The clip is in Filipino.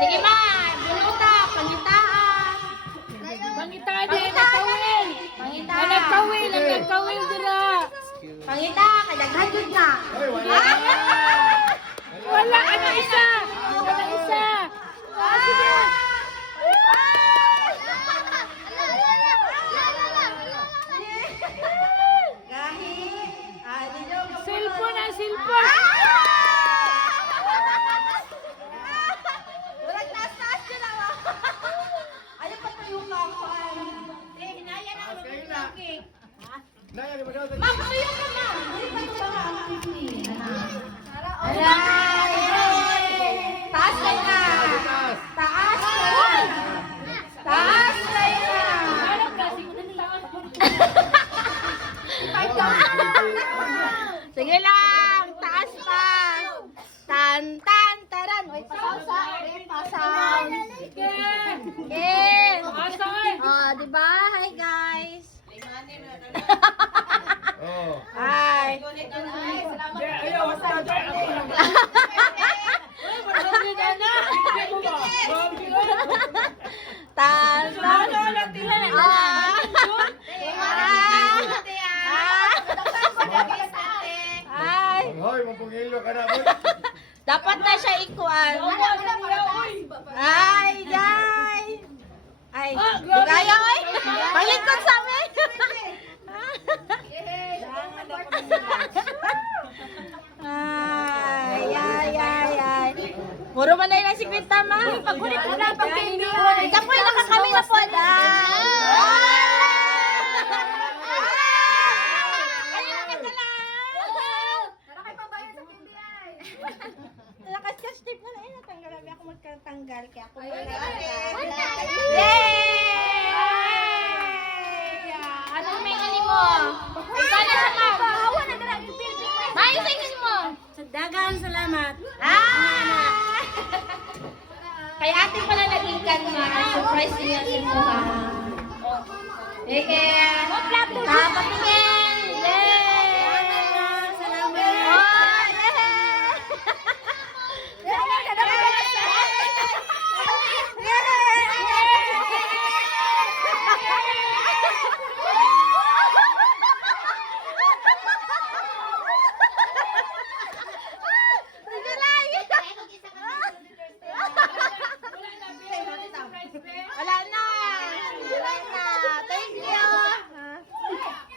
Sige ma, binuta, pangitaan. Pangitaan din, nagkawil. Pangitaan. Nagkawil dira. Pangita, kadaghan jud ka. Wala, ano isa? Ano isa? Sige. Cellphone ang cellphone. Wala taas-taas dyan ako. Ayaw pa tayo ako. Hinaya na ako ng cake. Magtuyo ka na. Taas ka na. Taas ka. Taas ka Sige lang. Taas pa. Tan, tan, taran. Uy, pasaw-saw. Pasaw. Okay. Oh, diba? Hi, guys. Hi. Tan, tan. Ay. Hoy, mapungilo ka na. Dapat na siya ikuan. Ay, guys. Ay, kaya oy. Palikod sa amin. Ay, ay, ay, ay. Puro man na si Kwenta ma. Pagkulit mo na pagkain. Ikaw po nakakami na po. Lakas-kas tip na eh, natanggal ako magkatanggal kaya ako Yay! Anong may ani mo? Ikaw na sa ma'am. Maayos sa ingin mo. Sa dagang salamat. Kay ate pala naging kan ma. Surprise niya si mo ha. Tapos